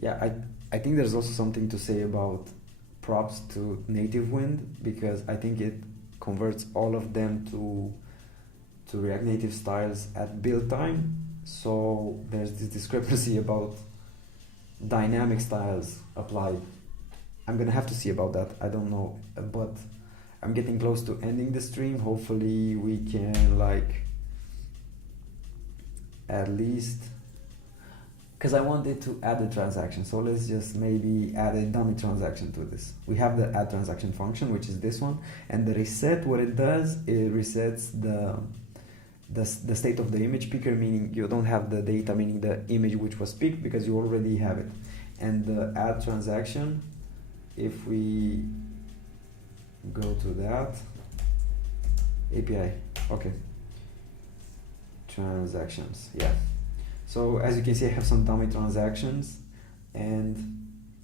Yeah, I think there's also something to say about props to native wind, because I think it converts all of them to React Native styles at build time. So there's this discrepancy about dynamic styles applied. I'm gonna have to see about that. I don't know, but I'm getting close to ending the stream. Hopefully we can like at least, because I wanted to add a transaction, so let's just maybe add a dummy transaction to this. We have the add transaction function, which is this one, and the reset, what it does, it resets the state of the image picker, meaning you don't have the data, meaning the image which was picked, because you already have it. And the add transaction, if we go to that API, okay, transactions, yeah. So as you can see, I have some dummy transactions, and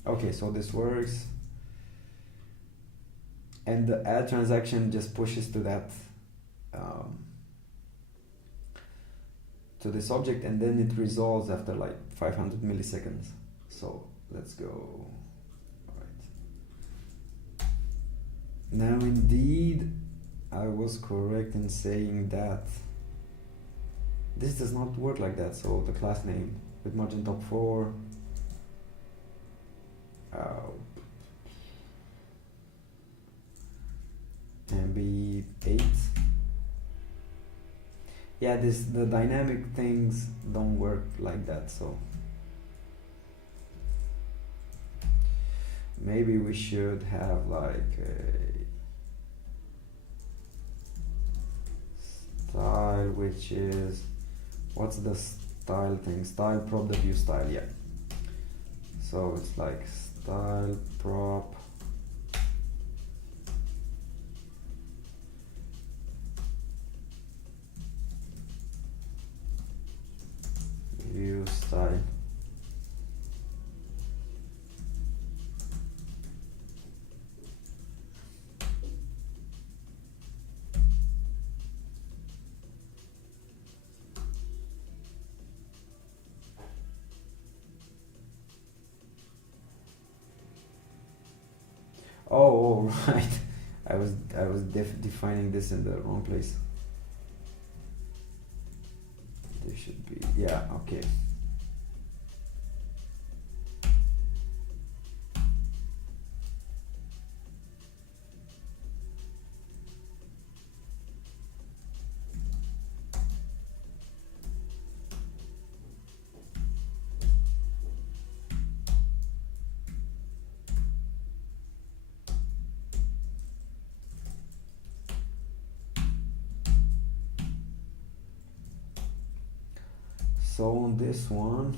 okay, so this works. And the add transaction just pushes to that to this object, and then it resolves after like 500 milliseconds. So let's go. All right. Now indeed, I was correct in saying that this does not work like that. So the class name with margin top 4. MB 8. Yeah, the dynamic things don't work like that, so maybe we should have like a style, which is, what's the style thing? Style prop the view style, yeah. So it's like style prop view style. Oh, right. I was defining this in the wrong place. There should be, yeah, okay. So on this one,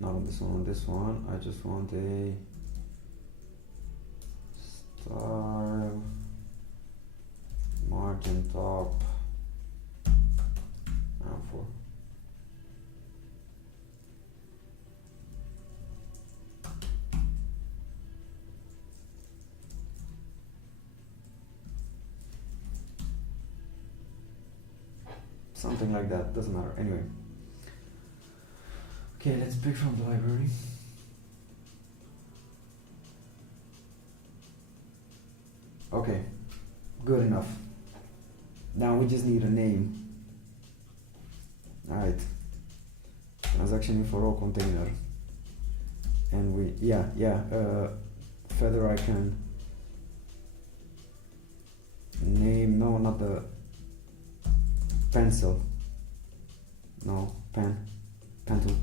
not on this one, on this one, I just want a style margin top 4. Something like that, doesn't matter, anyway. Okay, let's pick from the library. Okay, good enough. Now we just need a name. Alright, transaction info row container. And we, feather icon. Name, no, not the pencil. No, pencil.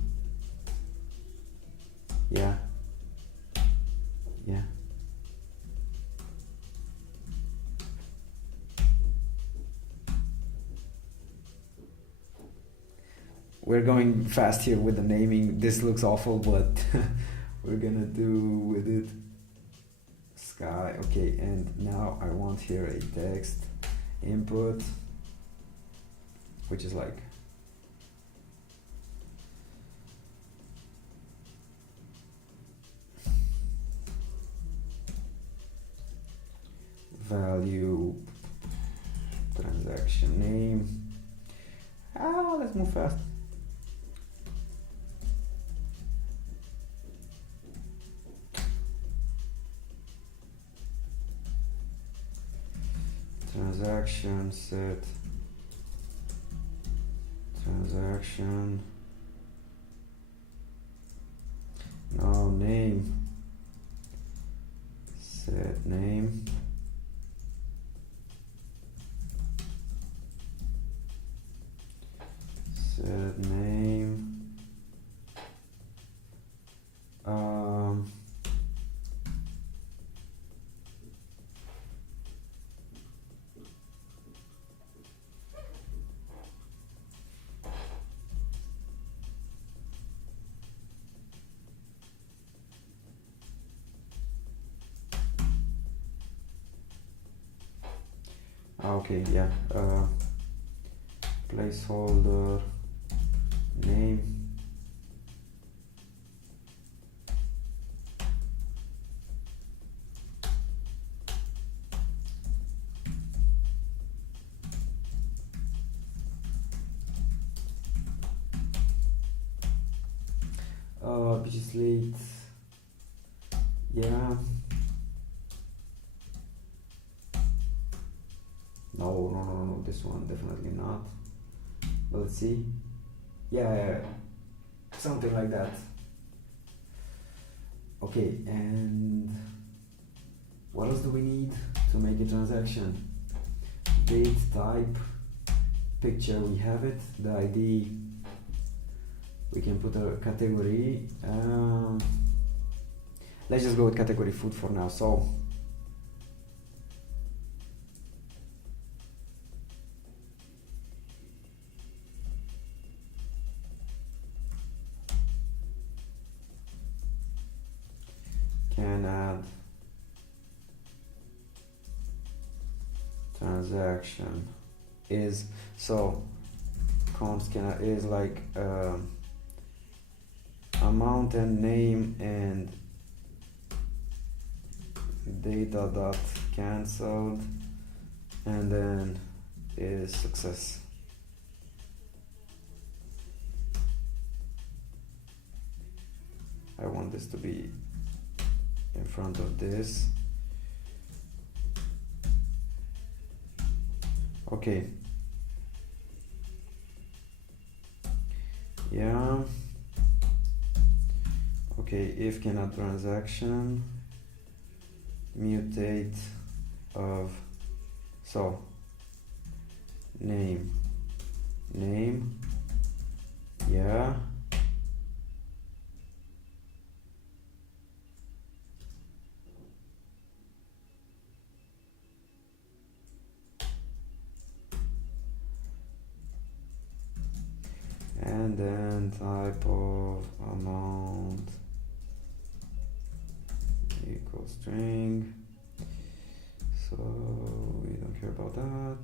Yeah. We're going fast here with the naming. This looks awful, but we're gonna do with it. Sky, okay, and now I want here a text input, which is like value transaction name. Let's move fast. transaction, set transaction, now name, set name, set name, okay, yeah, placeholder name, which is late, yeah, no, this one definitely not, but let's see, yeah, something like that. Okay, and what else do we need to make a transaction? Date, type, picture, we have it, the ID, we can put a category, let's just go with category food for now. So can add transaction is, so const can add is like amount and name and data dot cancelled, and then is success. I want this to be in front of this. Okay, yeah, okay, if cannot transaction mutate of, so name, yeah, and then type of amount equals string, so we don't care about that.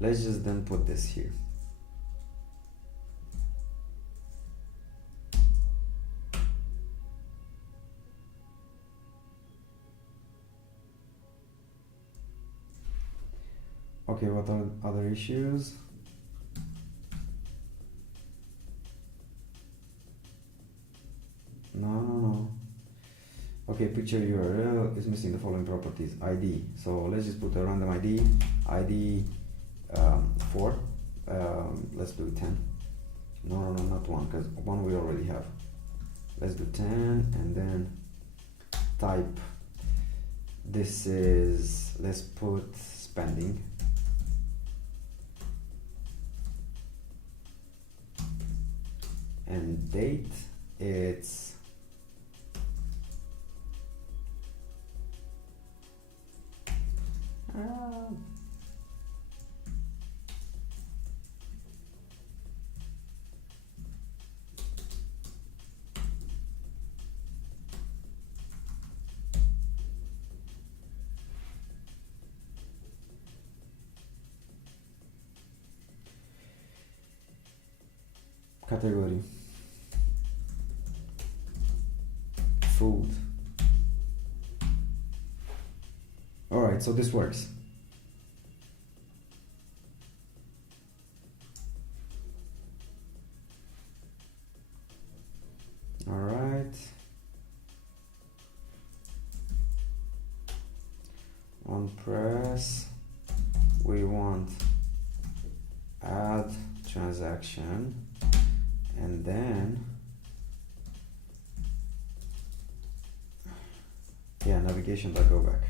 Let's just then put this here. Okay, what are other issues? No. Okay, picture URL is missing the following properties. ID. So let's just put a random ID. ID 4. Let's do 10. No, not 1, because 1 we already have. Let's do 10, and then type. This is, let's put spending. And date, it's category food. All right, so this works. All right. on press, we want add transaction, and then navigation.go back.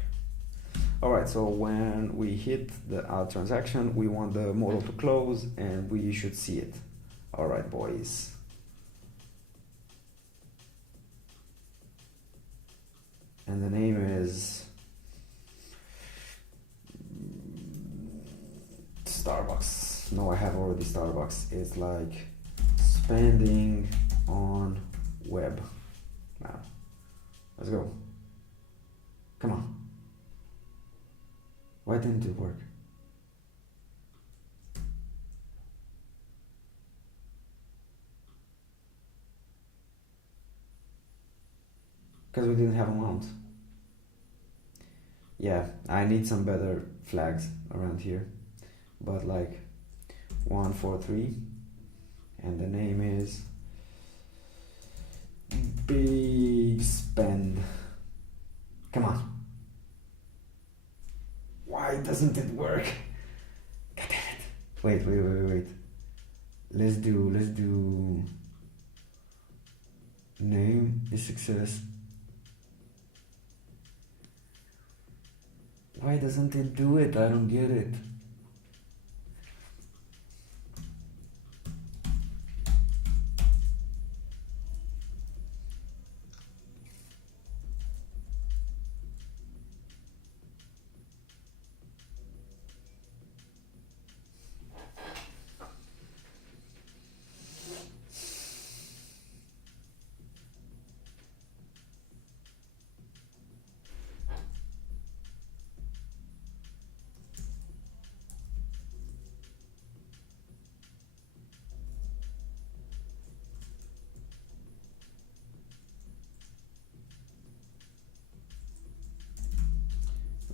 Alright, so when we hit the add transaction, we want the modal to close, and we should see it. Alright, boys. And the name is Starbucks. No, I have already Starbucks. It's like spending on web. Now, let's go. Come on. Why didn't it work? Because we didn't have a mount. Yeah, I need some better flags around here. But like 143, and the name is Big Spend. Come on. Why doesn't it work? God damn it. Wait. Let's do name is success. Why doesn't it do it? I don't get it.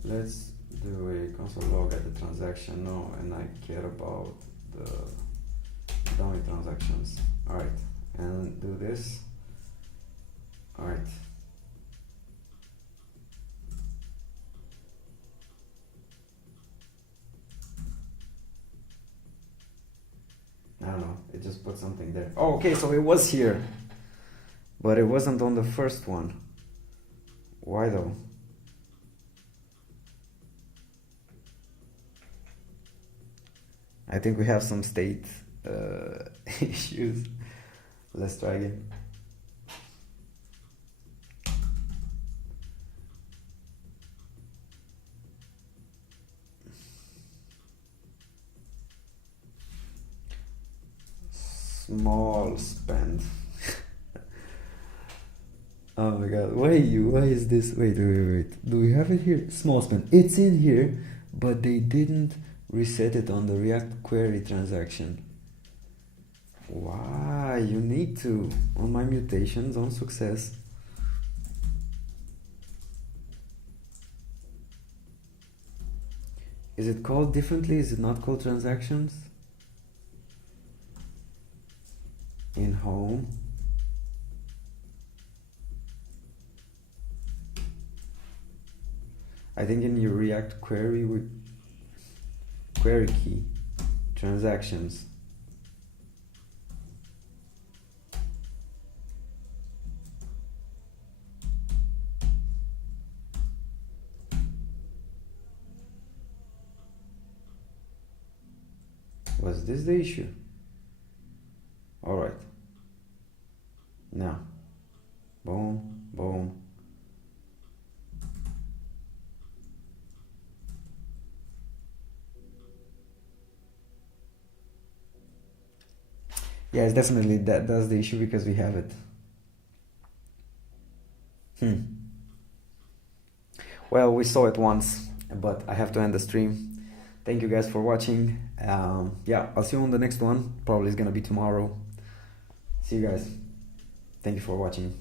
Let's do a console log at the transaction now, and I care about the dummy transactions. Alright, and do this. Alright. I don't know, it just put something there. Oh, okay, so it was here, but it wasn't on the first one. Why though? I think we have some state issues. Let's try again. Small spend. Oh my god, why is this? Wait. Do we have it here? Small spend. It's in here, but they didn't reset it on the React query transaction. Why? You need to. On my mutations, on success. Is it called differently? Is it not called transactions? In home. I think in your React query with query key, transactions. Was this the issue? All right. Now, boom, boom. Yeah, it's definitely that's the issue because we have it. Well, we saw it once, but I have to end the stream. Thank you guys for watching. Yeah, I'll see you on the next one. Probably it's gonna be tomorrow. See you guys. Thank you for watching.